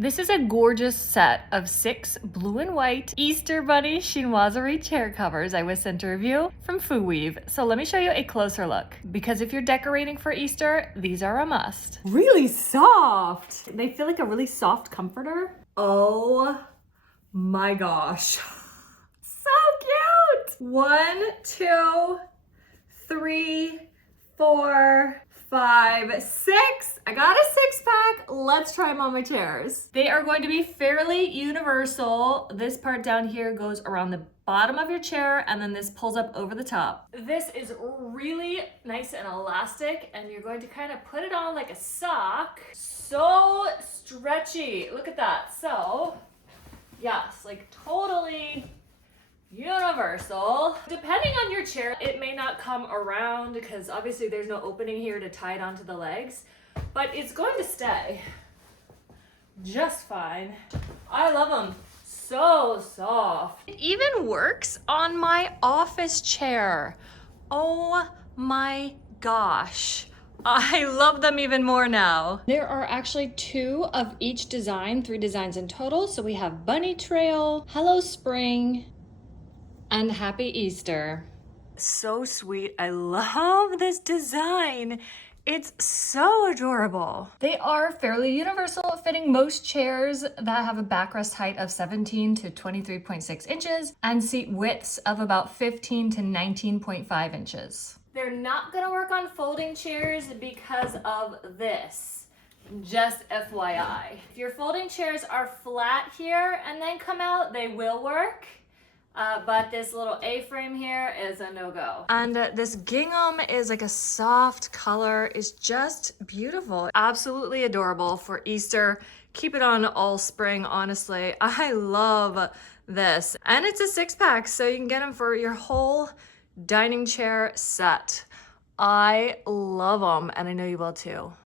This is a gorgeous set of 6 blue and white Easter Bunny chinoiserie chair covers I was sent to review from FooWeave. So let me show you a closer look, because if you're decorating for Easter, these are a must. Really soft. They feel like a really soft comforter. Oh my gosh. So cute. 1, 2, 3, 4, 5, 6. I got a 6-pack. Let's try them on my chairs. They are going to be fairly universal. This part down here goes around the bottom of your chair, and then this pulls up over the top. This is really nice and elastic, and you're going to kind of put it on like a sock. So stretchy. Look at that. So yes, like totally universal. Depending on your chair, it may not come around because obviously there's no opening here to tie it onto the legs, but it's going to stay just fine. I love them. So soft. It even works on my office chair. Oh my gosh. I love them even more now. There are actually 2 of each design, 3 designs in total. So we have Bunny Trail, Hello Spring, and Happy Easter. So sweet. I love this design. It's so adorable. They are fairly universal, fitting most chairs that have a backrest height of 17 to 23.6 inches and seat widths of about 15 to 19.5 inches. They're not gonna work on folding chairs because of this. Just FYI. If your folding chairs are flat here and then come out, they will work. But this little A-frame here is a no-go. And this gingham is like a soft color. It's just beautiful. Absolutely adorable for Easter. Keep it on all spring, honestly. I love this. And it's a 6-pack, so you can get them for your whole dining chair set. I love them, and I know you will too.